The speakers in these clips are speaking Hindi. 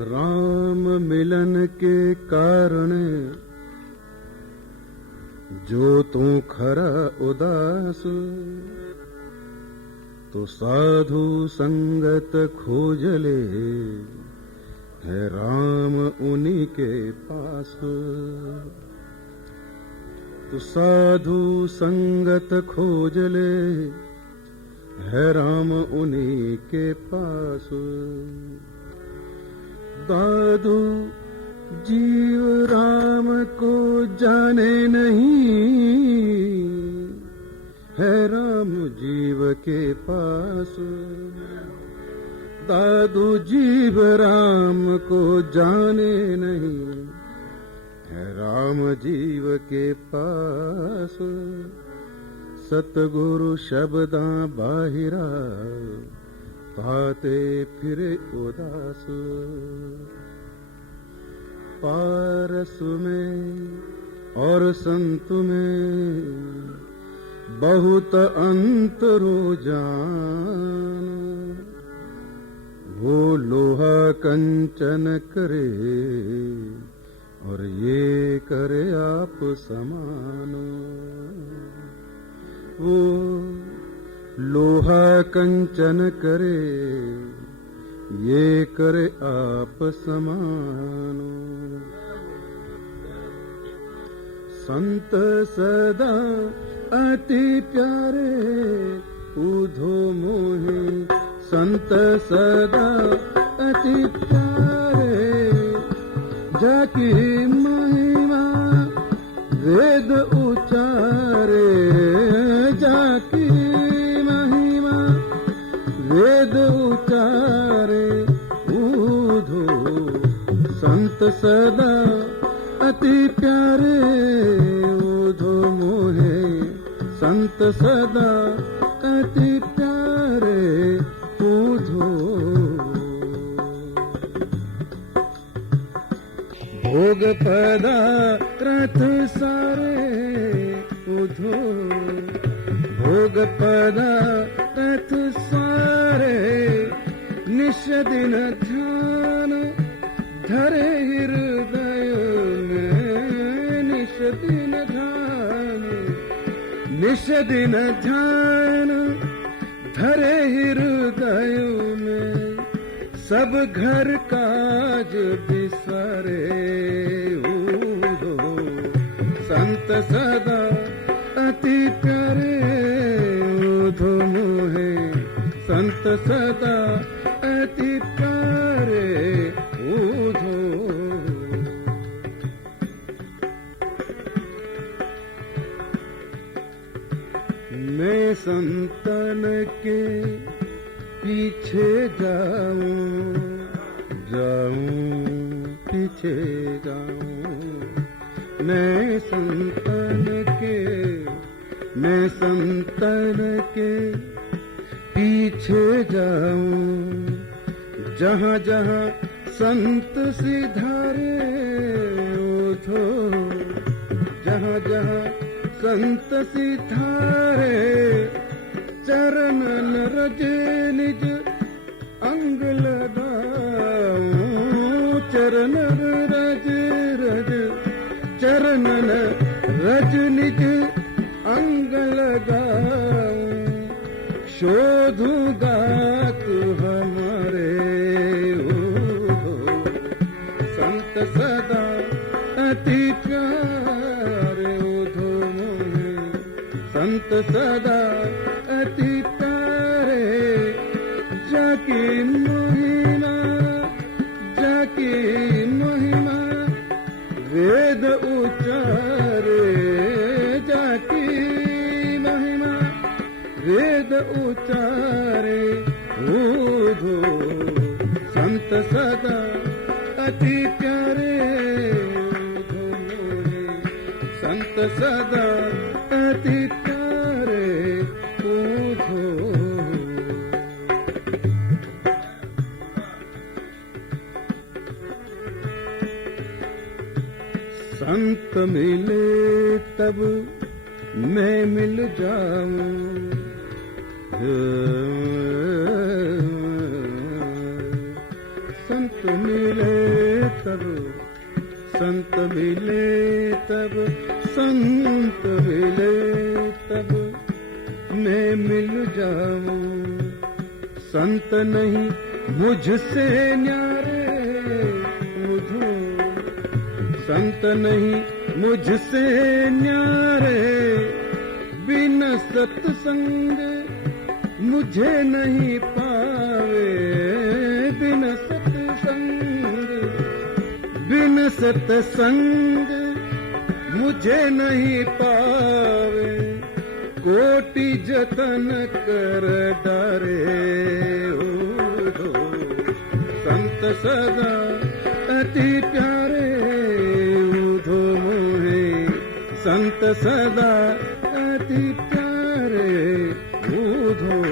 राम मिलन के कारण जो तू खरा उदास, तो साधु संगत खोज ले है राम उन्हीं के पास। तो साधु संगत खोज ले है राम उन्हीं के पास। दादू जीव राम को जाने नहीं, है राम जीव के पास। दादू जीव राम को जाने नहीं, है राम जीव के पास। सतगुरु शब्दां बाहिरा पाते फिरे उदास। पारस में और संत में बहुत अंतरो जान। वो लोहा कंचन करे और ये करे आप समान। वो लोहा कंचन करे ये करे आप समान। संत सदा अति प्यारे उधो मोहे। संत सदा अति प्यारे जाकी महिमा वेद उचारे। जाकी महिमा वेद उचारे ऊधो। संत सदा अति प्यारे ऊधो मोहे। संत सदा अति प्यारे ऊधो। भोग पदार्थ सारे ऊधो। भोग पदार्थ सारे निश दिन ध्यान धरे हृदय में। निश दिन ध्यान निश दिन ध्यान धरे हृदय में। सब घर काज बिसरे ऊधो। संत सदा अति प्यारे ऊधो मोहे। संत सदा अति प्यारे ऊधो। मैं संतन के पीछे जाऊं पीछे जाऊं। मैं संतन के पीछे जाऊं। जहाँ जहाँ संत सिधारे ऊधो। जहाँ जहाँ संत सिधारे चरणन रज निज अंग लगाऊं। चरणन रज रज चरणन रज निज अंग लगाऊं। शोधूंगा तू हमारे ऊधो। संत सदा अति प्यारे ऊधो मोहे। संत सदा अति प्यारे जाकी महिमा। जाकी महिमा वेद उचारे। जाकी महिमा वेद उचारे ऊधो। संत सदा अति प्यारे ऊधो मोहे। संत सदा अति प्यारे ऊधो। संत मिले तब मैं मिल जाऊं। संत मिले तब, संत मिले तब, संत मिले तब मैं मिल जाऊं। संत नहीं मुझसे न्यारे उधो, संत नहीं मुझसे न्यारे, बिना सत्संग मुझे नहीं पावे, बिना सत्संग, बिना सत्संग मुझे नहीं पावे। कोटि जतन कर डारे हो, संत सदा अति प्यारे उधो मोहे, संत सदा अति प्यारे उधो।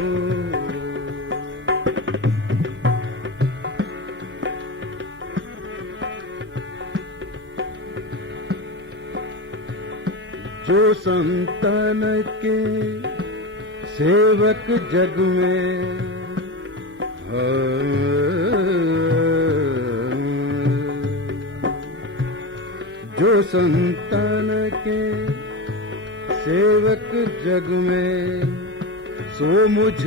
जो संतन के सेवक जग में, जो संतन के सेवक जग में, सो मुझ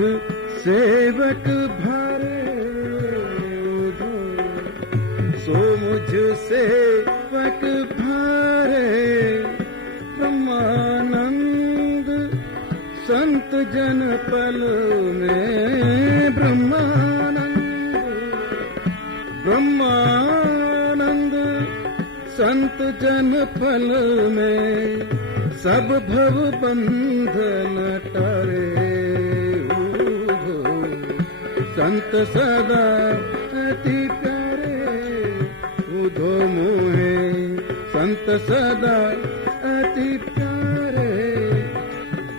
सेवक भारे उधो, सो मुझ सेवक भारे। ब्रह्मानंद संत जन पल में, ब्रह्मानंद, ब्रह्मानंद संत जन पल में, सब भव बंधन टारे उधो, संत सदा अति प्यारे उधो मोहे, संत सदा अति प्यारे।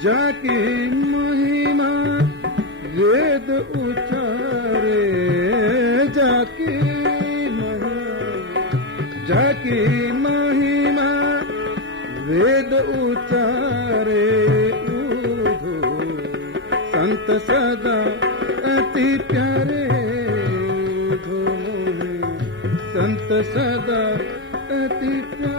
जाकी महिमा वेद उचारे, जाकी महिमा, जाकी महिमा वेद उचारे उधो, संत सदा अति प्यारे उधो मोहे, संत सदा अति प्यारे।